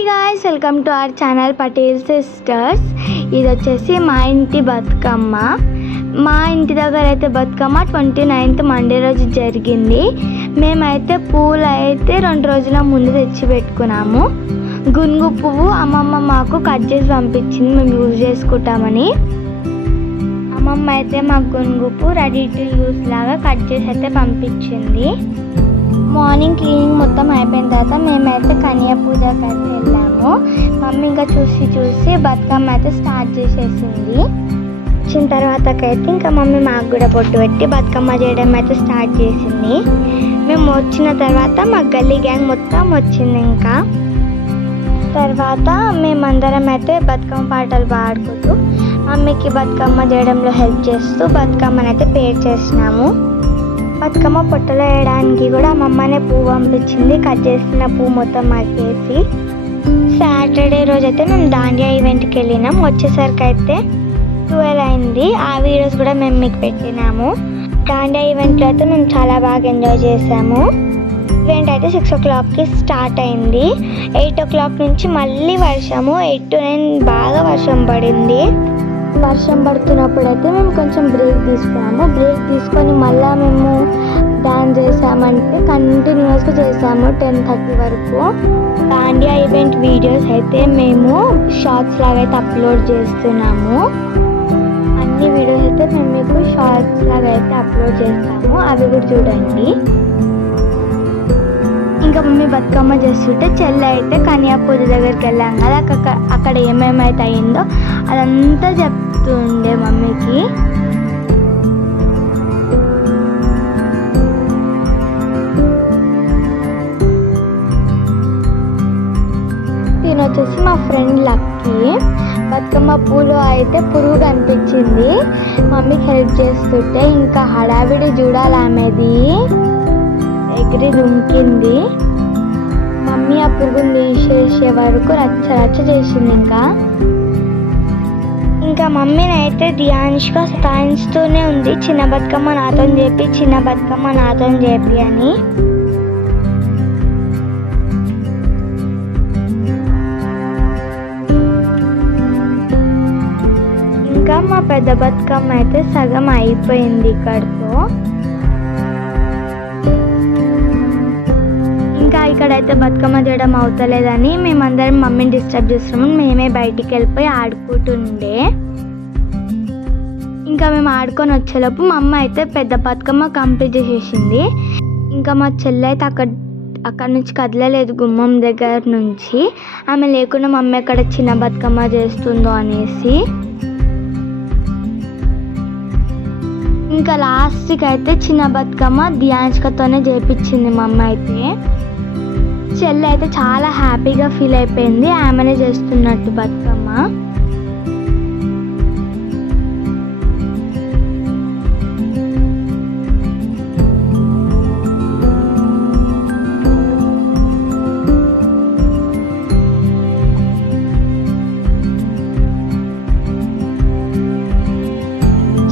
Hi guys welcome to our channel Patel sisters ఇది వచ్చేసి మా ఇంటి బతుకమ్మ. మా ఇంటి దగ్గర అయితే బతుకమ్మ ట్వంటీ నైన్త్ మండే రోజు జరిగింది. మేమైతే పూలు అయితే రెండు రోజుల ముందు తెచ్చి పెట్టుకున్నాము. గునుగు పువ్వు అమ్మమ్మ మాకు కట్ చేసి పంపించింది మేము యూజ్ చేసుకుంటామని. అమ్మమ్మ అయితే మాకు గునుగు పువ్వు రెడీ టు యూస్ లాగా కట్ చేసి అయితే పంపించింది. మార్నింగ్ క్లీనింగ్ మొత్తం అయిపోయిన తర్వాత మేమైతే కన్యా పూజకి అయితే వెళ్ళాము. మమ్మీ ఇంకా చూసి చూసి బతుకమ్మ అయితే స్టార్ట్ చేసేసింది. వచ్చిన తర్వాతకైతే ఇంకా మమ్మీ మాకు కూడా పొట్టు పెట్టి బతుకమ్మ చేయడం అయితే స్టార్ట్ చేసింది. మేము వచ్చిన తర్వాత మా గల్లీ గ్యాంగ్ మొత్తం వచ్చింది ఇంకా. తర్వాత మేమందరం అయితే బతుకమ్మ పాటలు పాడుకుంటూ మమ్మీకి బతుకమ్మ చేయడంలో హెల్ప్ చేస్తూ బతుకమ్మనైతే పేరు పేర్ చేసినాము. బతుకమ్మ పొట్టలో వేయడానికి కూడా మా అమ్మనే పువ్వు పంపించింది. కట్ చేసిన పువ్వు మొత్తం మాకేసి సాటర్డే రోజు అయితే మేము దాండియా ఈవెంట్కి వెళ్ళినాం. వచ్చేసరికి అయితే ట్వెల్వ్ అయింది. ఆ వీడియోస్ కూడా మేము మీకు పెట్టినాము. దాండియా ఈవెంట్లో అయితే మేము చాలా బాగా ఎంజాయ్ చేసాము ఈవెంట్ అయితే సిక్స్ ఓ క్లాక్కి స్టార్ట్ అయింది. ఎయిట్ ఓ క్లాక్ నుంచి మళ్ళీ వర్షము. ఎయిట్ టు నైన్ బాగా వర్షం పడింది. వర్షం పడుతున్నప్పుడు అయితే మేము కొంచెం బ్రేక్ తీసుకున్నాము. బ్రేక్ తీసుకొని మళ్ళీ మేము డాన్స్ చేసామంటే కంటిన్యూస్గా చేసాము టెన్ థర్టీ వరకు. పాండ్యా ఈవెంట్ వీడియోస్ అయితే మేము షార్ట్స్ లాగా అయితే అప్లోడ్ చేస్తున్నాము. అన్ని వీడియోస్ అయితే మేము మీకు షార్ట్స్ లాగా అయితే అప్లోడ్ చేస్తాము. అవి కూడా చూడండి. ఇంకా మమ్మీ బతుకమ్మ చేస్తుంటే చెల్లి అయితే కన్యాపూజ దగ్గరికి వెళ్ళాం కదా అక్కడ అక్కడ ఏమేమైతే అయిందో అదంతా చెప్తుండే మమ్మీకి. నేను వచ్చేసి మా ఫ్రెండ్ లక్కీ. బతుకమ్మ పూలు అయితే పురుగు కనిపించింది. మమ్మీకి హెల్ప్ చేస్తుంటే ఇంకా హడావిడి చూడాలి ఆమెది. ఎగిరి దుంకింది. మమ్మీ ఆ పురుగుని తీసేసే వరకు రచ్చ రచ్చ చేసింది ఇంకా. ఇంకా మమ్మీని అయితే ధ్యానిష్గా సతాయిస్తూనే ఉంది. చిన్న బతుకమ్మ నాతో చెప్పి చిన్న బతుకమ్మ నాతో చెప్పి అని. ఇంకా మా పెద్ద బతుకమ్మ అయితే సగం అయిపోయింది ఇక్కడితో. ఇక్కడైతే బతుకమ్మ చేయడం అవుతలేదని మేమందరం మమ్మీని డిస్టర్బ్ చేస్తున్నాము. మేమే బయటికి వెళ్ళిపోయి ఆడుకుంటుండే. ఇంకా మేము ఆడుకొని వచ్చేలోపు మా అమ్మ అయితే పెద్ద బతుకమ్మ కంప్లీట్ చేసేసింది. ఇంకా మా చెల్లె అయితే అక్కడ అక్కడ నుంచి కదలలేదు గుమ్మం దగ్గర నుంచి. ఆమె లేకుండా మా అమ్మ ఎక్కడ చిన్న బతుకమ్మ చేస్తుందో అనేసి. ఇంకా లాస్ట్కి అయితే చిన్న బతుకమ్మ ధ్యాన్స్కతోనే చేపించింది మా అమ్మ అయితే. చెల్లి అయితే చాలా హ్యాపీగా ఫీల్ అయిపోయింది. ఆమెనే చేస్తున్నట్టు బతుకమ్మ.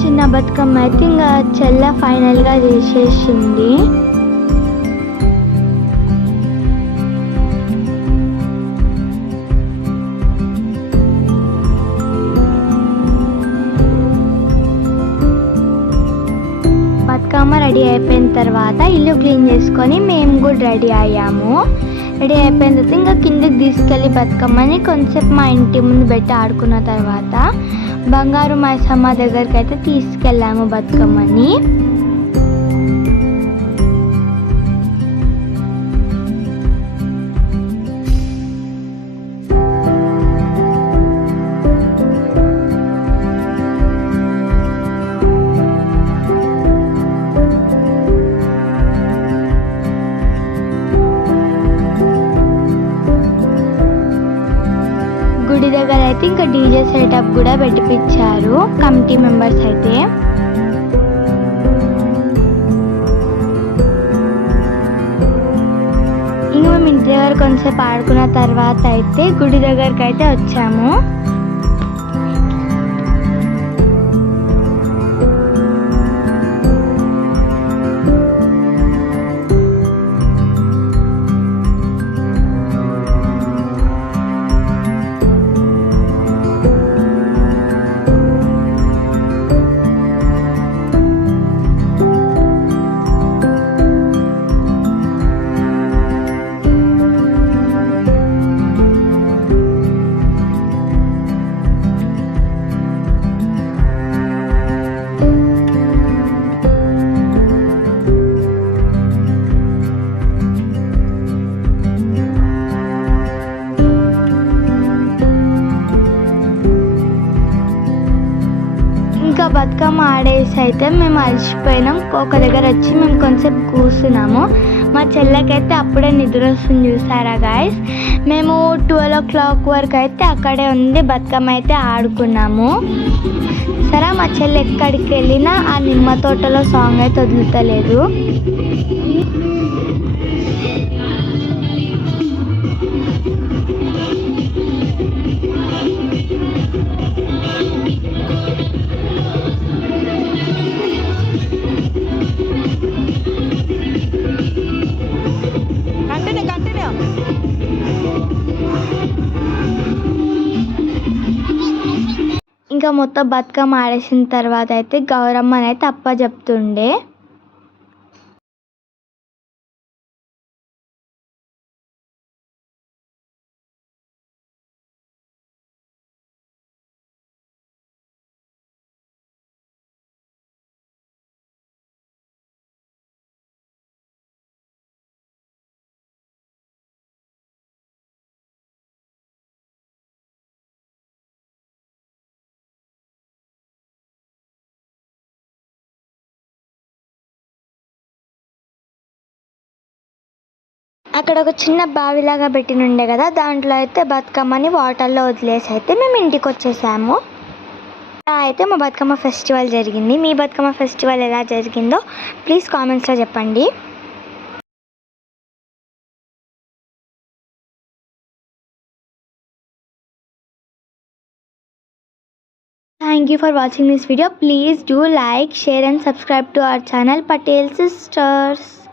చిన్న బతుకమ్మ అయితే ఇంకా చెల్ల ఫైనల్గా చేసేసింది. తర్వాత ఇల్లు క్లీన్ చేసుకొని మేము కూడా రెడీ అయ్యాము. రెడీ అయిపోయిన తర్వాత ఇంకా కిందకి తీసుకెళ్ళి బతుకమ్మని కొంచెంసేపు మా ఇంటి ముందు పెట్టి ఆడుకున్న తర్వాత బంగారు మైసమ్మ దగ్గరికి అయితే తీసుకెళ్ళాము బతుకమ్మని ఇంకా డీజే సెటప్ కూడా పెట్టిపించారు కమిటీ మెంబర్స్ అయితే. ఇంకా మేము ఇంటి దగ్గర కొంచెంసేపు ఆడుకున్న తర్వాత అయితే గుడి దగ్గరికి అయితే వచ్చాము. బతుకమ్మ ఆడేసి అయితే మేము అలసిపోయినాం. ఒక దగ్గర వచ్చి మేము కొంచెంసేపు కూర్చున్నాము. మా చెల్లెకైతే అప్పుడే నిద్ర వస్తుంది చూసారా గాయస్ మేము ట్వెల్వ్ ఓ క్లాక్ వరకు అయితే అక్కడే ఉంది బతుకమ్మ అయితే ఆడుకున్నాము. సరే మా చెల్లి ఎక్కడికి వెళ్ళినా ఆ నిమ్మ తోటలో సాంగ్ అయితే వదులుతలేదు. ఇంకా మొత్తం బతుకమ్మ ఆడేసిన తర్వాత అయితే గౌరమ్మని అయితే అప్ప అక్కడ ఒక చిన్న బావిలాగా పెట్టినుండే కదా దాంట్లో అయితే బతుకమ్మని వాటర్లో వదిలేసి అయితే మేము ఇంటికి వచ్చేసాము ఇలా అయితే మా బతుకమ్మ ఫెస్టివల్ జరిగింది మీ బతుకమ్మ ఫెస్టివల్ ఎలా జరిగిందో ప్లీజ్ కామెంట్స్లో చెప్పండి Thank you for watching this video. Please do like, share and subscribe to our channel Patel Sisters.